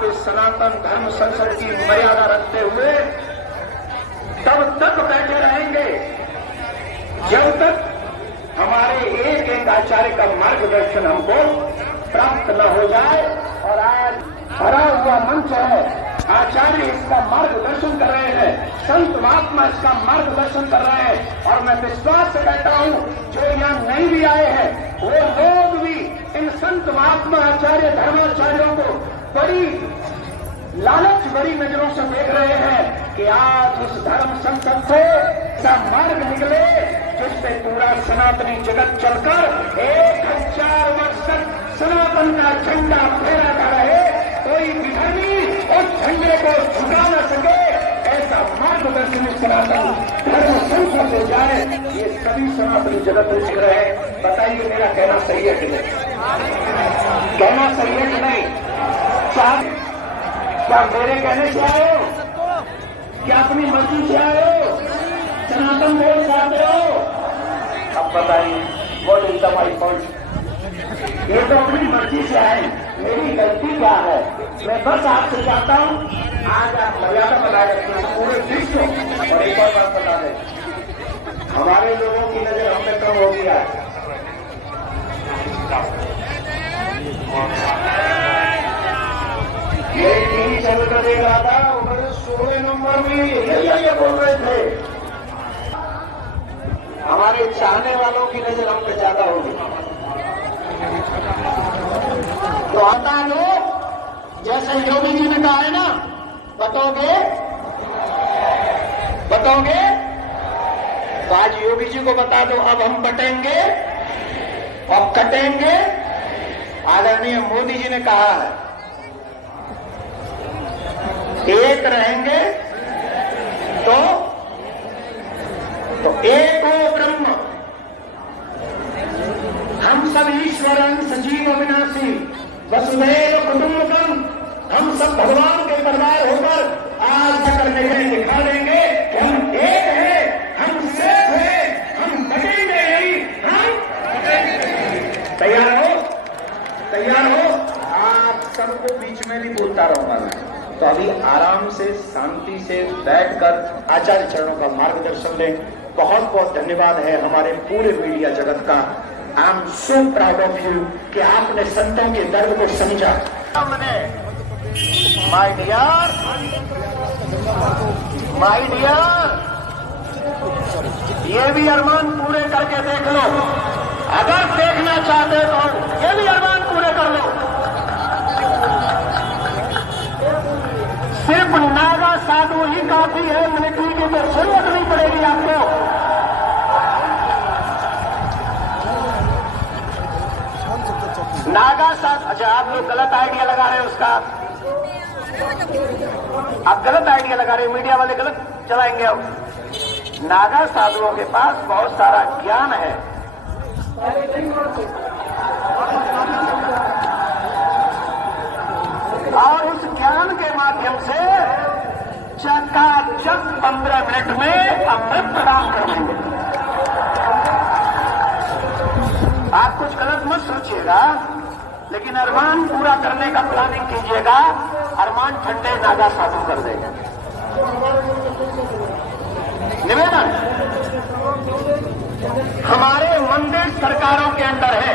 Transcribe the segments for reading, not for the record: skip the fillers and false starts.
आपके सनातन धर्म संसद की मर्यादा रखते हुए तब तक बैठे रहेंगे जब तक हमारे एक एक आचार्य का मार्गदर्शन हमको प्राप्त न हो जाए। और आज भरा हुआ मंच है, आचार्य इसका मार्गदर्शन कर रहे हैं, संत महात्मा इसका मार्गदर्शन कर रहे हैं। और मैं विश्वास से कहता हूं जो यहां नहीं भी आए हैं वो लोग भी इन संत महात्मा आचार्य धर्माचार्यों को बड़ी लालच भरी नजरों से देख रहे हैं कि आज इस धर्म संसद से ऐसा मार्ग निकले जिससे पूरा सनातनी जगत चलकर 1000 वर्ष तक सनातन का झंडा फहराता रहे, कोई विधर्मी उस झंडे को झुका न सके। ऐसा मार्गदर्शन सनातन धर्म संसद से जाए, ये सभी सनातनी जगत में दिख रहे हैं। बताइए मेरा कहना सही है कि नहीं? कहना सही है कि नहीं? क्या मेरे कहने से आए हो? क्या अपनी मर्जी से आए हो? सनातन बोल चाहते हो? अब बताइए what is the my point? ये तो अपनी मर्जी से आए, मेरी गलती क्या है? मैं बस आपसे चाहता हूं आज आप मर्यादा बनाए रखते हैं पूरे विश्व। और एक और बात बता दें, हमारे लोगों की नजर हम पे कम हो गया है। ये टीवी चैनल का देख रहा था, उन्होंने 16 नंबर में ये बोल रहे थे हमारे चाहने वालों की नजर हम पे ज्यादा होगी। तो आता लोग जैसे योगी जी ने कहा है ना, बतोगे बतोगे, तो आज योगी जी को बता दो अब हम बटेंगे, अब कटेंगे। आदरणीय मोदी जी ने कहा है एक रहेंगे तो एको ब्रह्म, हम सब ईश्वरन सजीव अविनाशी वसुधैव कुटुंबकम, हम सब भगवान के दरबार होकर आज करने के दिखा देंगे कि हम एक हैं, हम सेफ हैं, हम बटेंगे यही, हम तैयार हो? तैयार हो? आप सबको बीच में भी बोलता रहूंगा मैं, तो अभी आराम से शांति से बैठकर आचार्य चरणों का मार्गदर्शन लें। बहुत बहुत धन्यवाद है हमारे पूरे मीडिया जगत का। I am so proud of you कि आपने संतों के दर्द को समझा। माय डियर, ये भी अरमान पूरे करके देख लो। अगर देखना चाहते हो ये भी अरमान पूरे कर लो। सिर्फ नागा साधु ही काफी है, मिलिट्री की तो जरूरत नहीं पड़ेगी आपको। नागा साधु, अच्छा आप लोग गलत आइडिया लगा रहे हैं उसका, आप गलत आइडिया लगा रहे हैं, मीडिया वाले गलत चलाएंगे। अब नागा साधुओं के पास बहुत सारा ज्ञान है, और उस ज्ञान के माध्यम से चकाचक 15 मिनट में अमृत प्रदान कर देंगे। आप कुछ गलत मत सोचिएगा, लेकिन अरमान पूरा करने का प्लानिंग कीजिएगा। अरमान ठंडे नागा साधु कर देगा। निवेदन, हमारे मंदिर सरकारों के अंदर है।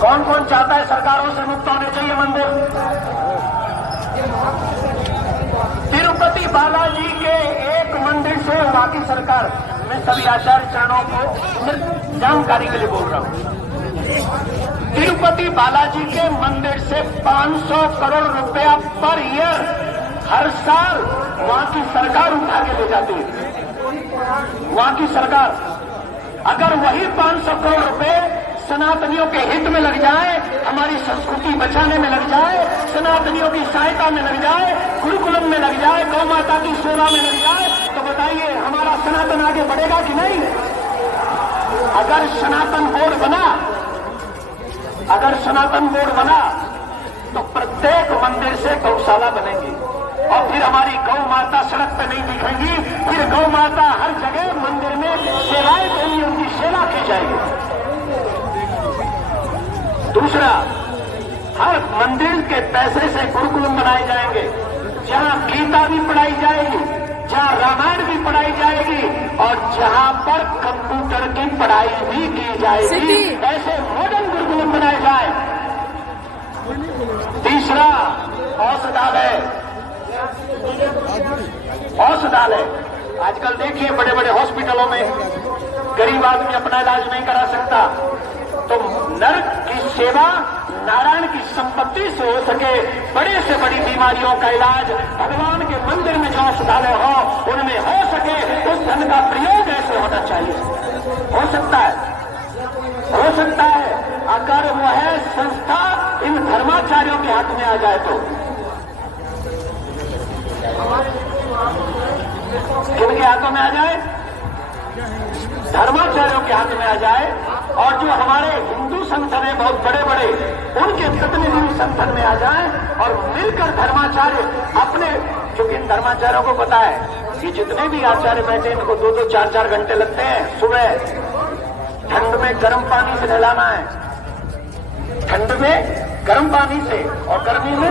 कौन कौन चाहता है सरकारों से मुक्त होने चाहिए मंदिर? तिरुपति बालाजी के एक मंदिर से बाकी सरकार, मैं सभी आचार्य चरणों को सिर्फ जानकारी के लिए बोल रहा हूं। तिरुपति बालाजी के मंदिर से 500 करोड़ रुपया पर ईयर हर साल वहां की सरकार उठा के ले जाती है। वहां की सरकार अगर वही 500 करोड़ रुपए सनातनियों के हित में लग जाए, हमारी संस्कृति बचाने में लग जाए, सनातनियों की सहायता में लग जाए, गुरुकुलम में लग जाए, गौ माता की सेवा में लग जाए, तो बताइए हमारा सनातन आगे बढ़ेगा कि नहीं? अगर सनातन बोर्ड बना, अगर सनातन बोर्ड बना तो प्रत्येक मंदिर से गौशाला बनेगी, और फिर हमारी गौ माता सड़क पे नहीं दिखेंगी, फिर गौ माता हर जगह मंदिर में सेवाएं देंगी, उनकी सेवा की जाएगी। दूसरा, हर मंदिर के के पैसे से गुरुकुलम बनाए जाएंगे, जहां गीता भी पढ़ाई जाएगी, जहां रामायण भी पढ़ाई जाएगी और जहां पर कंप्यूटर की पढ़ाई भी की जाएगी। ऐसे मॉडर्न गुरुकुलम बनाए जाए। तीसरा, औषधालय। आजकल देखिए बड़े बड़े हॉस्पिटलों में गरीब आदमी अपना इलाज नहीं करा सकता, तो नर की सेवा नारायण की संपत्ति से हो सके, बड़े से बड़ी बीमारियों का इलाज भगवान के मंदिर में जो औषधालय हो उनमें हो सके, उस धन का प्रयोग ऐसे होना चाहिए। हो सकता है अगर वह संस्था इन धर्माचार्यों के हाथ में आ जाए तो। किनके हाथों में आ जाए? धर्माचार्यों के हाथ में आ जाए। और जो हमारे हिंदू संगठन है बहुत बड़े बड़े, उनके प्रतिनिधि भी संगठन में आ जाए और मिलकर धर्माचार्य अपने, क्योंकि इन धर्माचार्यों को पता है कि जितने भी आचार्य बैठे इनको 2-2, 4-4 घंटे लगते हैं। सुबह ठंड में गर्म पानी से नहलाना है, ठंड में गर्म पानी से, और गर्मी में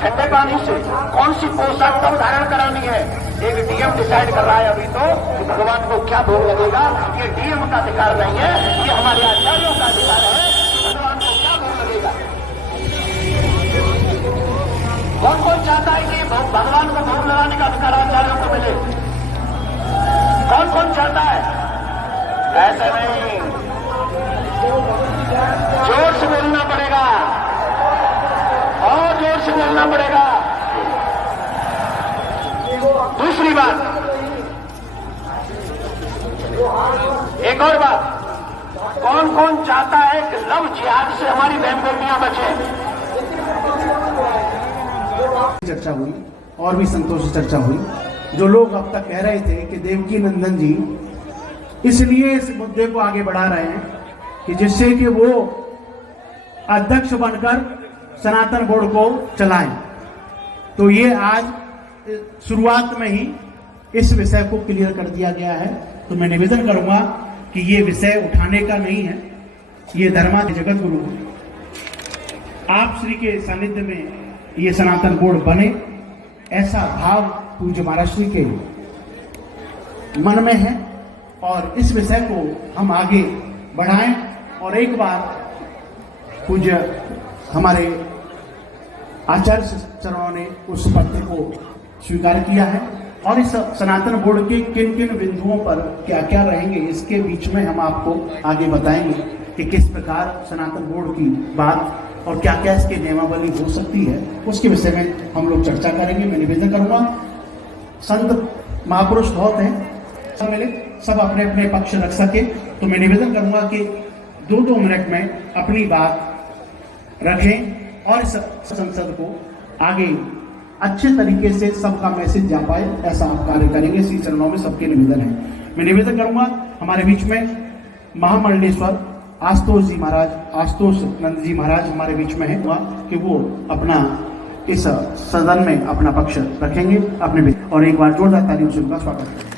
ठंडे पानी से। कौन सी पोशाक कब धारण करानी है, एक डीएम डिसाइड कर रहा है अभी तो कि भगवान को क्या भोग लगेगा। ये डीएम का अधिकार नहीं है, ये हमारे आचार्यों का अधिकार है, भगवान को क्या भोग लगेगा। कौन कौन चाहता है कि भगवान को भोग लगाने का अधिकार आचार्यों को मिले? कौन कौन चाहता है? ऐसे नहीं, जोर से बोलना पड़ेगा और जोर से बोलना पड़ेगा। दूसरी बात, एक और बात, कौन कौन चाहता है कि लव जिहाद से हमारी बहन बेटियां बचे? चर्चा हुई और भी संतोष चर्चा हुई। जो लोग अब तक कह रहे थे कि देवकी नंदन जी इसलिए इस मुद्दे को आगे बढ़ा रहे हैं कि जिससे कि वो अध्यक्ष बनकर सनातन बोर्ड को चलाएं, तो ये आज शुरुआत में ही इस विषय को क्लियर कर दिया गया है। तो मैं निवेदन करूंगा कि ये विषय उठाने का नहीं है, ये धर्मार्थ जगत गुरु आप श्री के सानिध्य में ये सनातन बोर्ड बने, ऐसा भाव पूज्य महाराज श्री के मन में है और इस विषय को हम आगे बढ़ाएं। और एक बार पूज्य हमारे आचार्य चरणों ने उस पत्र को स्वीकार किया है और इस सनातन बोर्ड के किन किन बिंदुओं पर क्या क्या रहेंगे, इसके बीच में हम आपको आगे बताएंगे कि किस प्रकार सनातन बोर्ड की बात और क्या क्या इसकी नियमावली हो सकती है, उसके विषय में हम लोग चर्चा करेंगे। मैं निवेदन करूंगा, संत महापुरुष बहुत हैं, सब मिले, सब अपने अपने पक्ष रख सके, तो मैं निवेदन करूंगा कि 2-2 मिनट में अपनी बात रखें और इस संसद को आगे अच्छे तरीके से सबका मैसेज जा पाए, ऐसा आप कार्य करेंगे। इसी चरणों में सबके निवेदन है। मैं निवेदन करूंगा हमारे बीच में महामंडलेश्वर आशुतोष जी महाराज, आशुतोष नंद जी महाराज हमारे बीच में है कि वो अपना इस सदन में अपना पक्ष रखेंगे अपने बीच, और एक बार जोरदार तालियों से उनका स्वागत करें।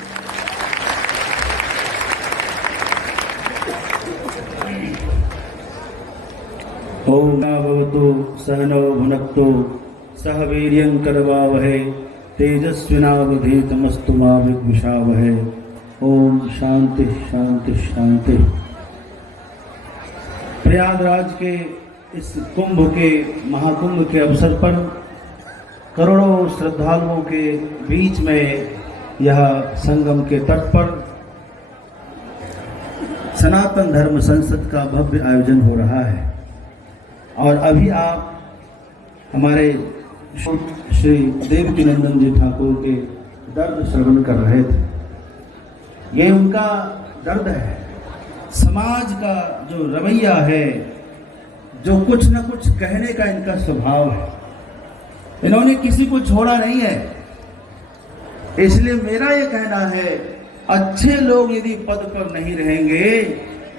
ओम भवतु सहनौ भुनक्तु सह वीर्यं करवावहै तेजस्विनावधीतमस्तु मा विद्विषावहै। ओम शांति शांति शांति। प्रयागराज के इस कुंभ के महाकुंभ के अवसर पर करोड़ों श्रद्धालुओं के बीच में यह संगम के तट पर सनातन धर्म संसद का भव्य आयोजन हो रहा है। और अभी आप हमारे श्री देवकी नंदन जी ठाकुर के दर्द श्रवण कर रहे थे। ये उनका दर्द है, समाज का जो रवैया है, जो कुछ न कुछ कहने का इनका स्वभाव है, इन्होंने किसी को छोड़ा नहीं है। इसलिए मेरा ये कहना है, अच्छे लोग यदि पद पर नहीं रहेंगे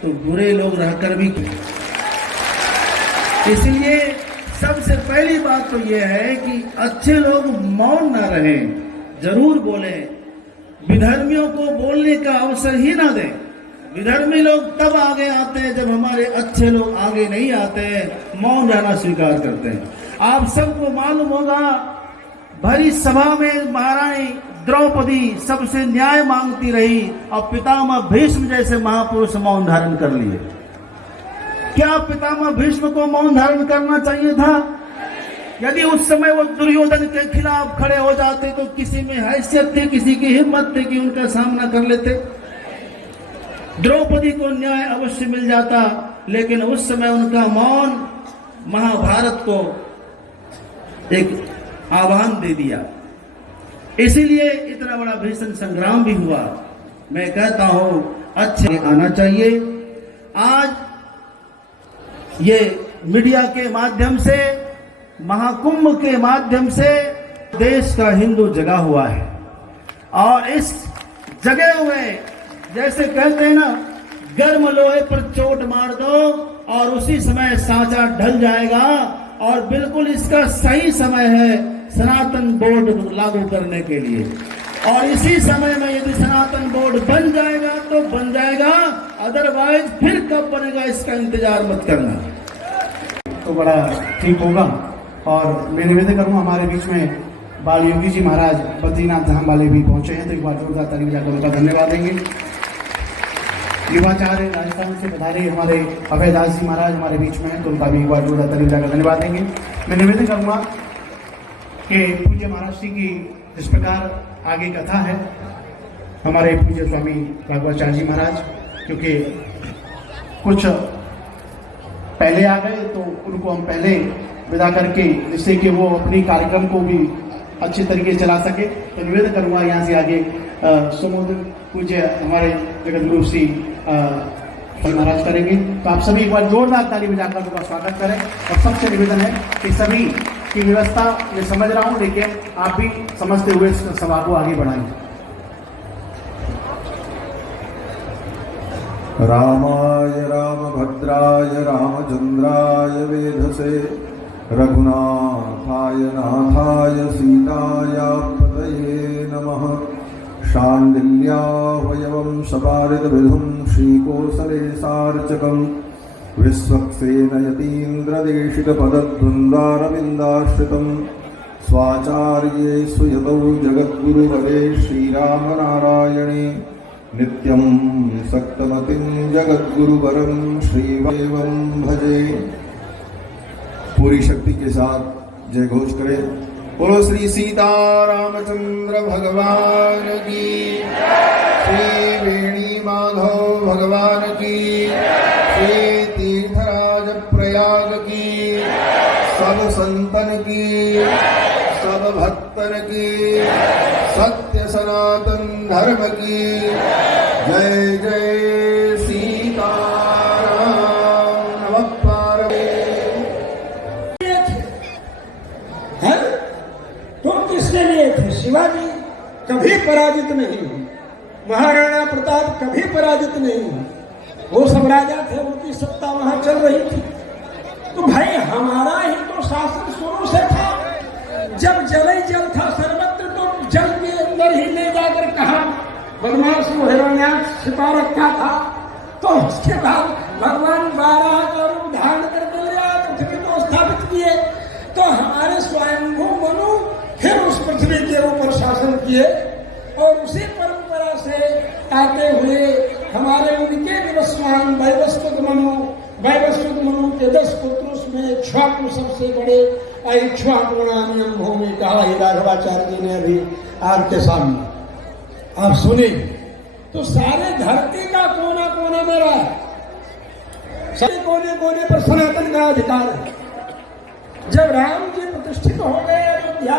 तो बुरे लोग रहकर भी, इसलिए सबसे पहली बात तो यह है कि अच्छे लोग मौन न रहें, जरूर बोलें। विधर्मियों को बोलने का अवसर ही ना दें। विधर्मी लोग तब आगे आते हैं जब हमारे अच्छे लोग आगे नहीं आते हैं, मौन रहना स्वीकार करते हैं। आप सबको मालूम होगा, भरी सभा में महारानी द्रौपदी सबसे न्याय मांगती रही और पितामह भीष्म जैसे महापुरुष मौन धारण कर लिए। क्या पितामह भीष्म को मौन धारण करना चाहिए था? यदि उस समय वो दुर्योधन के खिलाफ खड़े हो जाते तो किसी में हैसियत थी, किसी की हिम्मत थी कि उनका सामना कर लेते? द्रौपदी को न्याय अवश्य मिल जाता, लेकिन उस समय उनका मौन महाभारत को एक आह्वान दे दिया। इसीलिए इतना बड़ा भीषण संग्राम भी हुआ। मैं कहता हूं अच्छे आना चाहिए। आज ये मीडिया के माध्यम से, महाकुंभ के माध्यम से देश का हिंदू जगा हुआ है, और इस जगे हुए, जैसे कहते हैं ना, गर्म लोहे पर चोट मार दो और उसी समय सांचा ढल जाएगा। और बिल्कुल इसका सही समय है सनातन बोर्ड लागू करने के लिए, और इसी समय में यदि सनातन बोर्ड बन जाएगा तो बन जाएगा, अदरवाइज फिर कब बनेगा इसका इंतजार मत करना। तो बड़ा ठीक होगा। और मैं निवेदन करूँगा, हमारे बीच में बाल योगी जी महाराज बद्रीनाथ धाम वाले भी पहुंचे हैं, तो एक बार जोरदार ताली बजाकर उनका धन्यवाद देंगे। युवाचार्य राजस्थान से पधारे हमारे अभय दास जी महाराज हमारे बीच में हैं, तो उनका भी एक बार जोरदार ताली बजाकर धन्यवाद देंगे। मैं निवेदन करूँगा कि पूज्य महाराज जी की जिस प्रकार आगे कथा है, हमारे पूज्य स्वामी राघवाचार्य जी महाराज क्योंकि कुछ पहले आ गए, तो उनको हम पहले विदा करके, जिससे कि वो अपनी कार्यक्रम को भी अच्छे तरीके से चला सके, तो निवेदन करूंगा यहाँ से आगे सुमोद पूज्य हमारे जगतगुरु श्री महाराज करेंगे। तो आप सभी एक बार जोरदार ताली बजाकर उनका स्वागत करें। और सबसे निवेदन है कि सभी की व्यवस्था मैं समझ रहा हूँ, लेकिन आप भी समझते हुए इस सभा को आगे बढ़ाएंगे। रामाय रामभद्राय रामचंद्राय वेधसे रघुनाथाय नाथाय सीतायापतये नमः। शाण्डिल्यावयवं सपारितविधुं श्रीकोसले सार्चकं विश्वक्सेन यतीन्द्रदेशिकपदद्वन्द्वारविन्दाश्रितं स्वाचार्ये सुयतौ जगद्गुरुवरे श्रीरामनारायणे नित्यं सक्तमतिं जगद्गुरुवरं श्रीदेवं भजे। पूरी शक्ति के साथ जय घोष करें। बोलो श्री सीतारामचंद्र भगवान की, श्री वेणी माधव भगवान की, श्री तीर्थराज प्रयाग की, सब संतन की, सब भक्तन की, सत्य सनातन धर्म की जय जय सीताराम। नमः पार्वती। तो किसके लिए थे? शिवाजी कभी पराजित नहीं, महाराणा प्रताप कभी पराजित नहीं, वो सब राजा थे, उनकी सत्ता वहां चल रही थी। तो भाई हमारा ही तो शासन शुरू से था। जब जल ही जल था सर्वत्र, तो जल के अंदर ही ले जाकर कहा बदमाश को हिरण्याक्ष छिपा रखा था। तो उसके बाद भगवान 12 का रूप धारण करके ले आए, पृथ्वी को स्थापित किए। तो हमारे स्वयंभू मनु फिर उस पृथ्वी के ऊपर शासन किए, और उसी परंपरा से आते हुए हमारे उनके विवस्वान वैवस्वत मनु के 10 पुत्र, उसमें इक्ष्वाकु सबसे बड़े इक्ष्वाकुणानियम भूमि कहा ही राघवाचार्य जी ने अभी आपके सामने आप सुने। तो सारे धरती का कोना कोना में रहा, सभी कोने कोने पर सनातन का अधिकार है। जब राम जी प्रतिष्ठित हो गए अयोध्या